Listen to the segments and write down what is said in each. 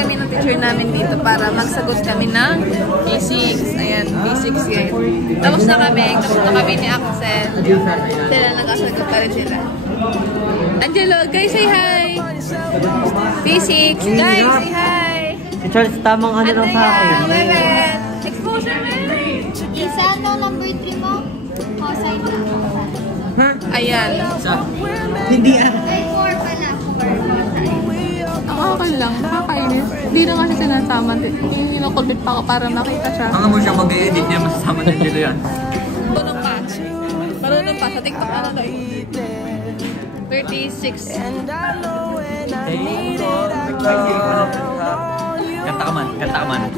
kami ng teacher namin dito para magsagot kami ng basics. Ayan, basics guys. Tapos na kami ni Axel. Sila nakasagot pa rin sila. Angelo, guys, say hi! Basics, guys, say hi! Si Charles, tamang ano lang sa akin. Exposure, man! Isa, no, number 3 mo? Cosine na. Ha? Ayan. Hindi Ay, 4 pala. Okay lang, nakakainis. Hindi na kasi sinasama. Hinukulbit pa ako para makita siya. Ang mo siya mag-e-edit niya, masasama din dito yan. Marunong pa. Marunong pa sa TikTok. Ano tayo? 36. Kanta ka man, kanta ka man.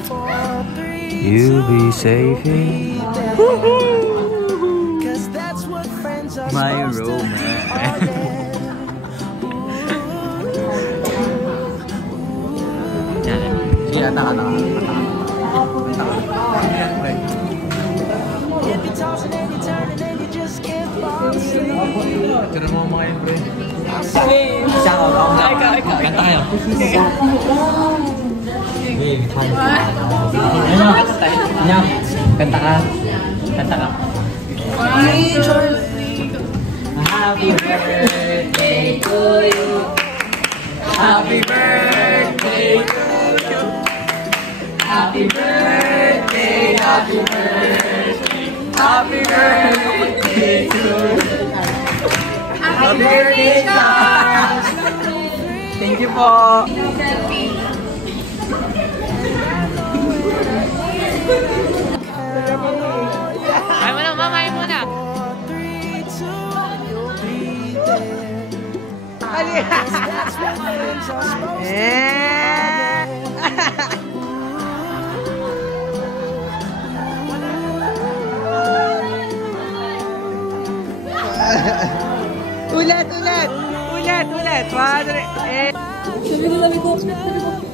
You'll be safe in my romance. Sige, kanta ka. Tira mo mga yun, pre. Siya ako, kanta kayo. Kanta ka. Kanta ka. Happy birthday to you. Happy birthday to you. Happy birthday, happy birthday. Happy birthday to you. Happy birthday, Charles. Thank you po. Ay mo na, mama, ay mo na. Ulit! Padre! Sabi ko,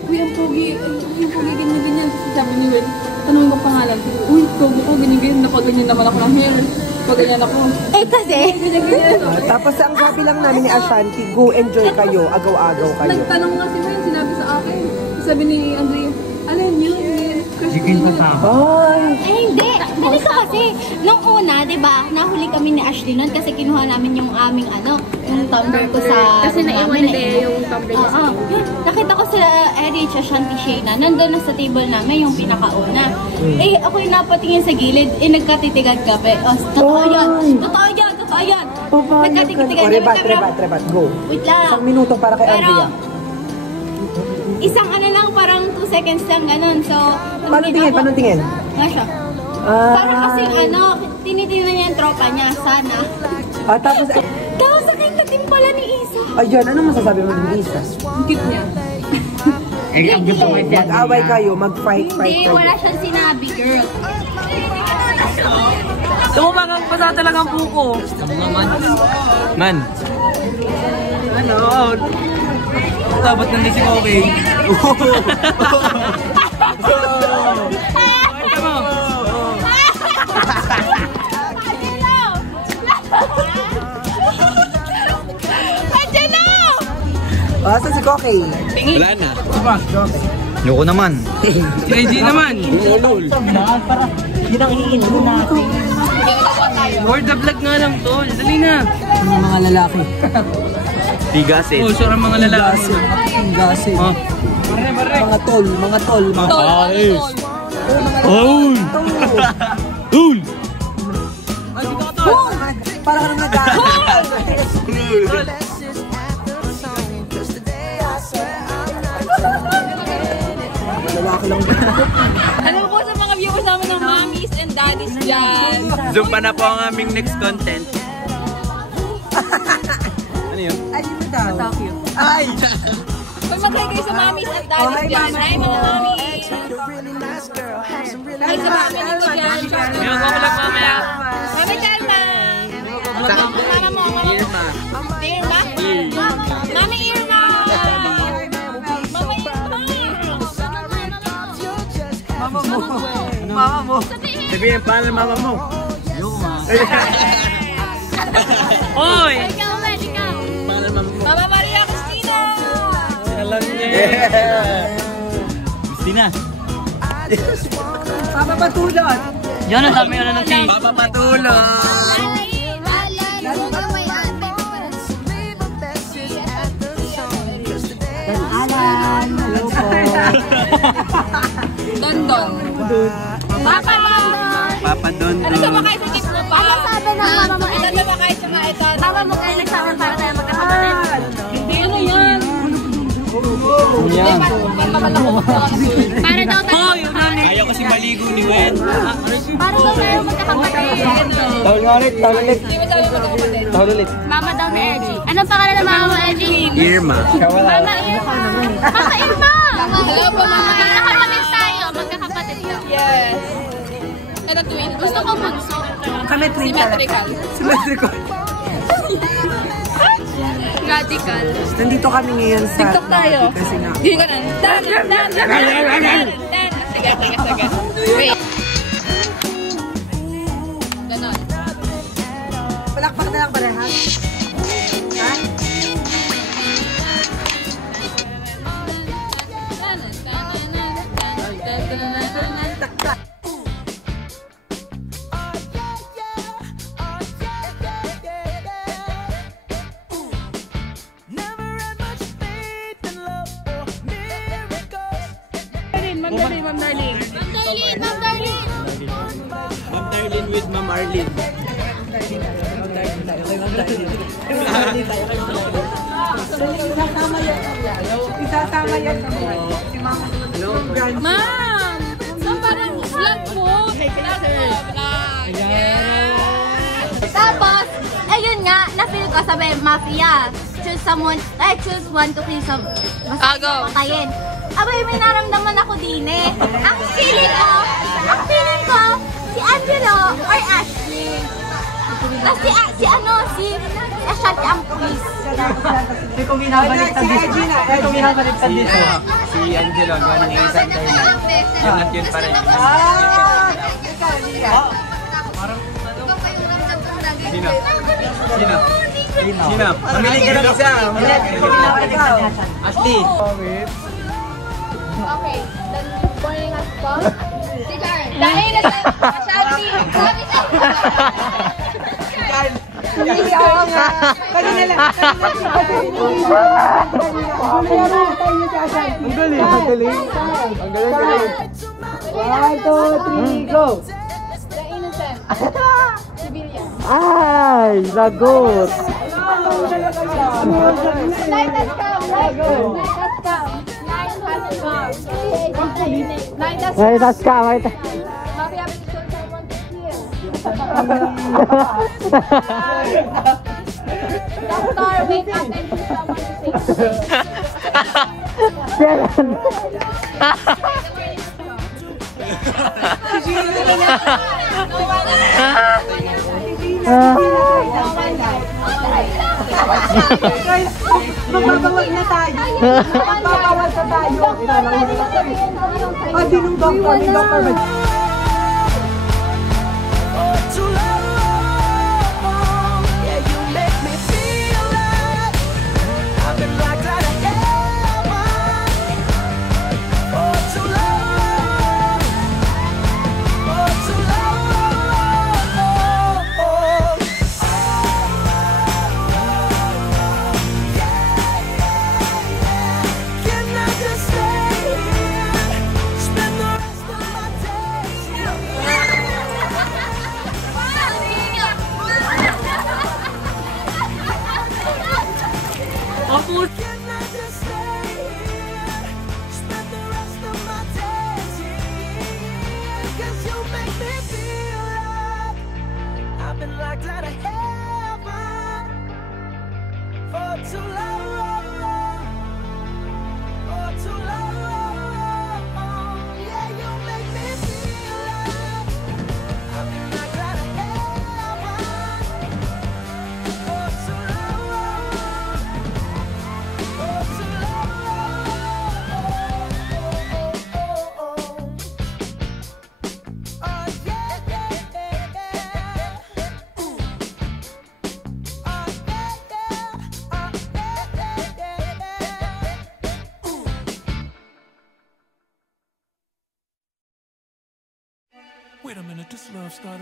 uy, ang pogi, ganyan. Sabi ni Will, tanongin ko pangalan. Uy, pogi ko, ganyan, napaganyan naman ako ng hair. Paganyan ako. Kasi? Tapos ang sabi lang namin ni Ashanti, go enjoy kayo, agaw-agaw kayo. Nagtanong nga si Will, sinabi sa akin. Sabi ni Andre, alin yun? Chicken kasama. Hindi. Ganito kasi, nung una, diba, nahuli kami ni Ashley nun kasi kinuha namin yung aming yung tumbler ko sa... Kasi naiwan ni Bea yung tumbler niya sa yun. Nakita ko sa RH Ashanti Shayna, nandun na sa table namin yung pinakauna. Ako yung napatingin sa gilid, nagkatitigan kami. Totoo yun. Nagkatitigan. Rebat, go. Wait lang. Isang minuto para kay Andrea. Isang lang, parang 2 seconds lang ganun. So, Paano tingin? Nga siya. Parang kasing tinitingnan niya yung tropa niya, sana. Tapos sa kaintatim pala ni Isa. ayun, ano masasabi mo ng Isa? Ang cute niya. Mag-away kayo, mag-fight Hindi, kayo. wala siyang sinabi, girl. Tumangang pa sa talagang puko. Man. Ano? Dapat nandito si Koki. Saan si Koki? Wala na. Loko naman. Si IG naman. Yun ang iin-in natin. For the vlog nga lang, tol. Dali na. Mga lalaki. Tigasin. Oh, sure ang mga lalaki. Tigasin. Mga tol. Ay. Oh. Uy. Para ka nang nag-aaral. Lalaki lang. Hello po sa mga viewers namin ng mommies and daddies dyan. Zumba na po ang aming next content. Ano yun? Ay, yun daw. Cute. Ay! Pag mag-try kayo sa mommies and daddies dyan. Hi mga mommies. Hi sa mami nito dyan. Ngayon ko vlog mamaya. Mami Telma. Mama mo. Irma. Irma? Mami Irma. Mama mo. Sabihin, paano mama mo? Hoy! Ikaw. Paano mama mo? Mama Maria Cristina. Alam niya. Di na. Papapatulot. Yan ang dami na ng cake. Papapatulot. Alan, hello po. Don. Papa Don. Ano sumakay sa jeep mo pa? Ano sabi ng mama mo? Ano sumakay sa mga ito? Mama mo kayo nagsama para tayo magkakapatid. Hindi, ano yan? Yan. Para daw tayo. Ayaw kasi maligo ni Wen. Para daw tayo magkakapatid. Tawal nga ulit. Hindi mo sabi magkakapatid. Tawal ulit. Mama daw ni Edgy. Anong pangalan ng mama mo, Edgy? Irma. Mama Irma. Mama Irma! Hello po, Mama. Magkakapatid tayo. Magkakapatid daw. Yes. Ano twin? Gusto ko bunso. Kami twin Symmetrical. Symmetrical. Radical. Nandito kami ngayon sa TikTok tayo. Kasi nga. Hindi ka na. Dan. Sige. Wait. Ganon. Palakpak na lang parehas. Ha? Ma'am Darlene. Ma'am Darlene with Ma'am Arlene. Isasama yan kami. Si Mama. Ma'am! Ma'am, parang vlog mo. Vlog. Tapos, ayun nga, na-feel ko sabi, mafia. Choose one to kill some. Go. Patayin. Abay, may naramdaman ako din eh. Ang feeling ko, si Angelo or Ashley. Tapos si Ashanti ang quiz. Kung binabaliktad dito. Si Angelo, gawa ng isang dahilan. Yun at yun pa rin. Sino? Mamili ka na siya. Ashley. Okay, then morning at call. Si Karen. Dahil na sa Ashanti. Hindi ako nga. Kanina lang. Ang galing. 1, 2, 3, go! The innocent. Civilian. Ay, lagot. Night has come. Night has come. Night has Ay, tas ka. Mafia will show someone to kill. Doctor, wake up and choose someone to save. Guys, magbabawal na tayo. Magbabawal na tayo. Sinong doctor? May doctor ba? Wait a minute, this love started.